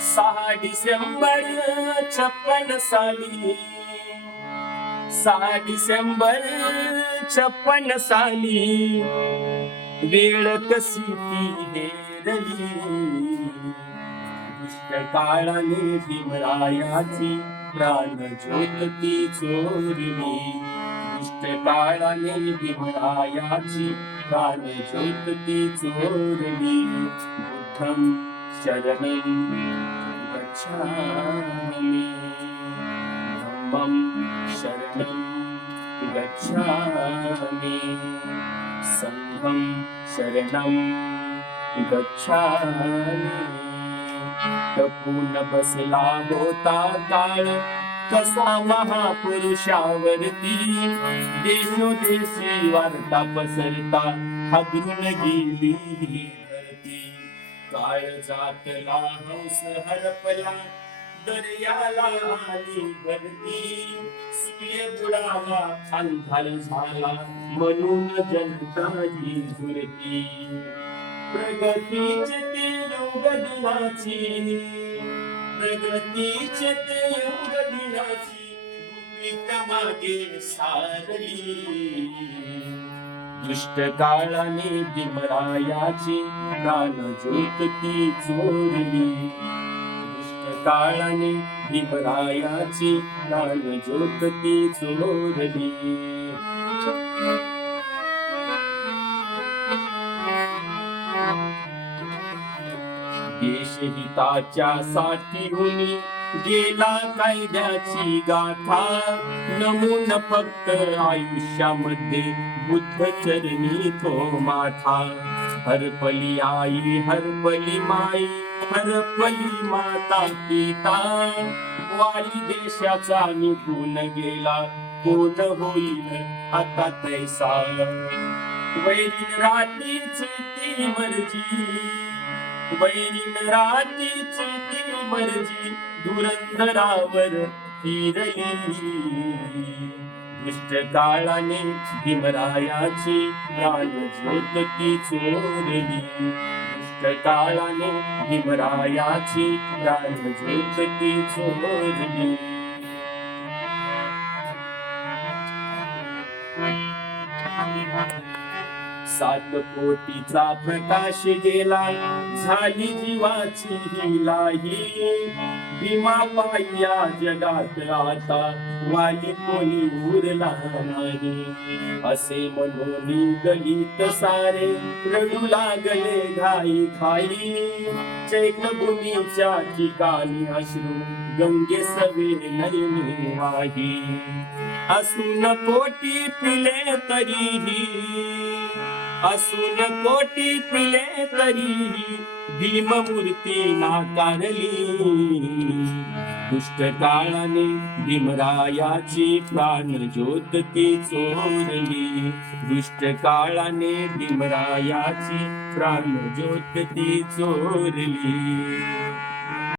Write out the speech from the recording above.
सहा डिसेंबर छप्पन साली. सहा डिसेंबर छप्पन साली. वेळ कशी ती हेरली. दुष्टकाळाने भीमरायाची प्राण ज्योती चोरली. दुष्टकाळाने भीमरायाची प्राण ज्योती चोरली. बुद्धं शरणं गच्छामि? धम्मं शरणं गच्छामि। सङ्घं शरणं गच्छामि। टपून बसला होता काळ कसा महापुरुषावरती? देशोदेशी वार्ता पसरता हादरून गेली काळ जातला हंस हरपला दर्याला आली भरती. सूर्य बुडाला अंधार झाला म्हणून जनता ही झुरती. प्रगतीचे ते योग दिनाची प्रगतीचे ते योग दिनाची भूमिका मागे सारली. दुष्ट काळाने भीमरायाची प्राण ज्योत ती चोरली. दुष्ट काळाने भीमरायाची प्राण ज्योत ती चोरली. देशहिताच्या साठीहुनी गेला कायद्याची गाथा. नमून फक्त आयुष्यामध्ये बुद्ध चरणी तो माथा. हरपली आई हरपली माई हरपली माता पिता. वाली देशाचा निघून गेला. कोण होईल आता तैसा? वैरी रात्रीच ती मर्जी. बैरीन रात्रीच ती मर्जी धुरंधरावर फिरली. दुष्ट काळाने भीमरायाची प्राण ज्योत ती चोरली. दुष्ट काळाने भीमरायाची प्राण ज्योत ती चोरली सात कोटीचा प्रकाश गेला झाली जीवाची हिलाही. भीमा पाया जगात आता वाली कोणी उरला नाही. असे म्हणून गलित सारे रडू लागले घाई खाई. चैत्यभूमीच्या ठिकाणी अश्रू गंगे सवे नयनी वाही. असून कोटी पिले तरीही. असून कोटी पिले तरी भीममूर्ती नाकारली. दुष्ट काळाने भीमरायाची प्राण ज्योत ती चोरली. दुष्ट काळाने भीमरायाची प्राण ज्योत ती चोरली.